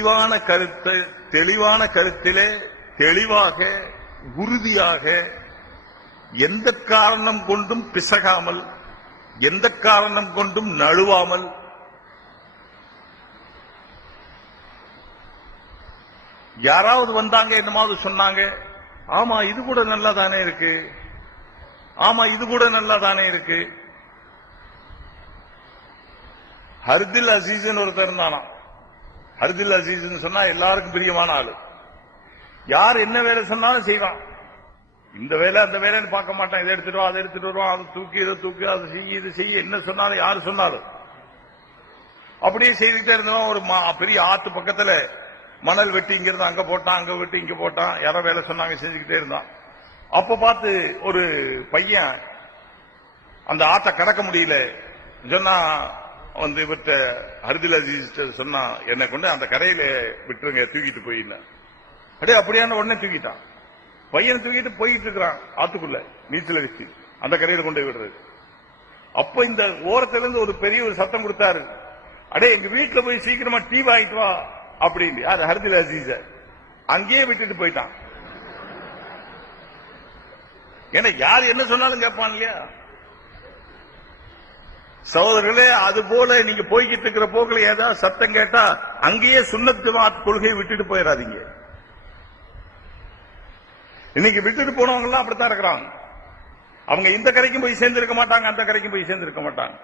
தெளிவான கருத்து தெளிவான கருத்திலே தெளிவாக உறுதியாக எந்த காரணம் கொண்டும் பிசகாமல் எந்த காரணம் கொண்டும் நழுவாமல் யாராவது வந்தாங்க என்னமாவது சொன்னாங்க ஆமா இது கூட நல்லா தானே இருக்கு ஆமா இது கூட நல்லா தானே இருக்கு. ஹர்தில் அசீசன் ஒருத்தர் இருந்தானா ஹர்தில் அசீஸ் சொன்னா எல்லாருக்கும் பிரியமான ஆளு. யார் என்ன வேலை சொன்னாலும் செய்வான். இந்த வேலை அந்த வேலைன்னு பார்க்க மாட்டான். இதை எடுத்துட்டு அதை எடுத்துட்டு வருவான். அதை தூக்கி இதை தூக்கி அதை செய்ய இது செய்ய. என்ன சொன்னாலும் யாரு சொன்னாலும். அப்படியே செய்துட்டே இருந்தவன் ஒரு மா- பெரிய ஆத்து பக்கத்துல மணல் வெட்டி இங்க இருந்து அங்க போட்டான் அங்க வெட்டி இங்க போட்டான். யாரோ வேலை சொன்னாங்க செஞ்சுக்கிட்டே இருந்தான். அப்ப பார்த்து ஒரு பையன் அந்த ஆத்த கடக்க முடியல. சொன்னா வந்து இவர்கிட்ட அருதில் அஜிஸ்டர் சொன்னா என்னை கொண்டு அந்த கரையில விட்டுருங்க தூக்கிட்டு போயின்னு. அப்படியே அப்படியான உடனே தூக்கிட்டான். பையனை தூக்கிட்டு போயிட்டு இருக்கிறான் ஆத்துக்குள்ள நீச்சல் அடிச்சு அந்த கரையில கொண்டு போய் விடுறது. அப்ப இந்த ஓரத்துல இருந்து ஒரு பெரிய ஒரு சத்தம் கொடுத்தாரு. அடே எங்க வீட்டுல போய் சீக்கிரமா டீ வாங்கிட்டு வா அப்படின்னு. யார்? ஹர்தில் அசீஸ. அங்கேயே விட்டுட்டு போயிட்டான். ஏன்னா யார் என்ன சொன்னாலும் கேட்பான் இல்லையா? சகோதரர்களே அது போல நீங்க போய்கிட்டு இருக்கிற போக்கில் ஏதாவது சத்தம் கேட்டா அங்கேயே சுண்ணத்து கொள்கையை விட்டுட்டு போயிடாதீங்க. இன்னைக்கு விட்டுட்டு போனவங்க எல்லாம் அப்படித்தான் இருக்கிறாங்க. அவங்க இந்த கரைக்கும் போய் சேர்ந்திருக்க மாட்டாங்க அந்த கரைக்கும் போய் சேர்ந்திருக்க மாட்டாங்க.